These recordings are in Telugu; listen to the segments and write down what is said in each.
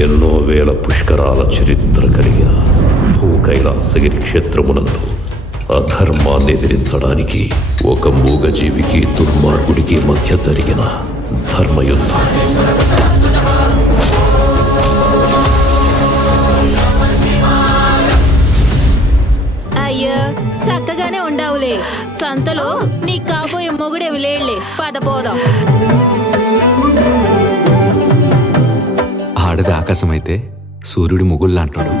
ఎన్నో వేల పుష్కరాల చరిత్ర కలిగిన భూకైలాసగిరి క్షేత్రమునందు అధర్మాన్ని ఎదిరించడానికి ఒక మూగజీవికి దుర్మార్గుడికి మధ్య జరిగిన ధర్మయుద్ధం. అయ్యో చక్కగానే ఉండవులే. సంతలో నీ కాబోయే మొగుడేవి లేళ్లే. పదపోదాం. ఆడది ఆకాశం అయితే సూర్యుడు ముగుళ్ళంటాడు.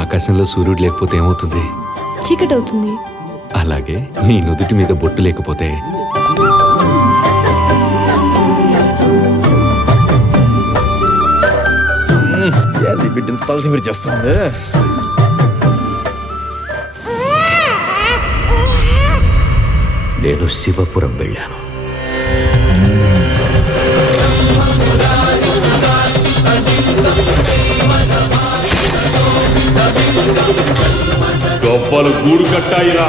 ఆకాశంలో సూర్యుడు లేకపోతే ఏమవుతుంది? చీకటి అవుతుంది. అలాగే నీ నుదుటి మీద బొట్టు లేకపోతే బిడ్డను తలసి మీరు చేస్తుంది. నేను శివపురం వెళ్ళాను. గొప్పలు గూడు కట్టాయిరా.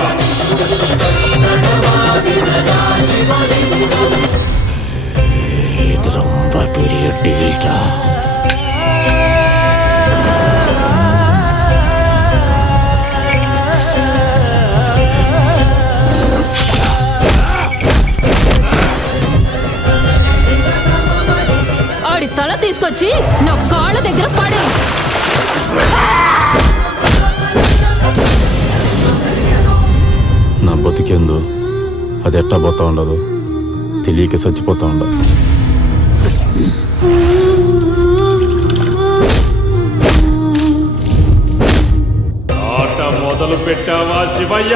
ఇది రొంబ పెరియ డీల్టా. ఆడి తల తీసుకొచ్చి నా కాళ్ళ దగ్గర పడే. నా బతికేందో అది ఎట్టా పోతా ఉండదు, తెలియక చచ్చిపోతా ఉండదు. ఆట మొదలు పెట్టావా శివయ్య?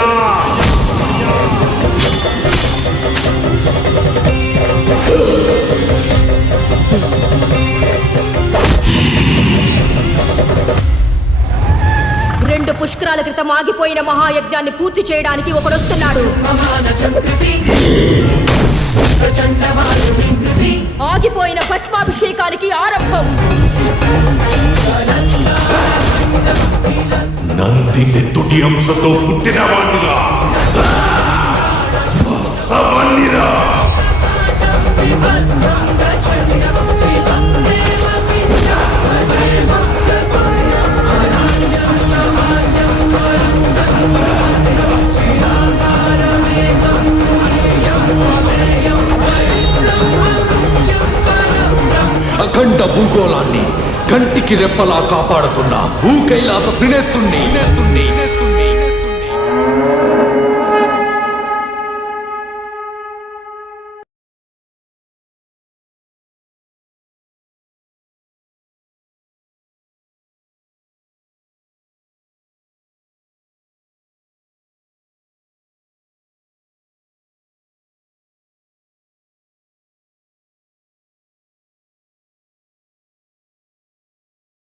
రెండు పుష్కరాల క్రితం ఆగిపోయిన మహాయజ్ఞాన్ని పూర్తి చేయడానికి ఒకడొస్తున్నాడు. ఆగిపోయిన భస్మాభిషేకానికి ఆరంభం. నందిని తుటి అంశతో పుట్టిన వాడిగా సవన్నిరా. అఖండ భూగోళాన్ని కంటికి రెప్పలా కాపాడుతున్న భూకైలాస త్రినేత్రుణ్ణి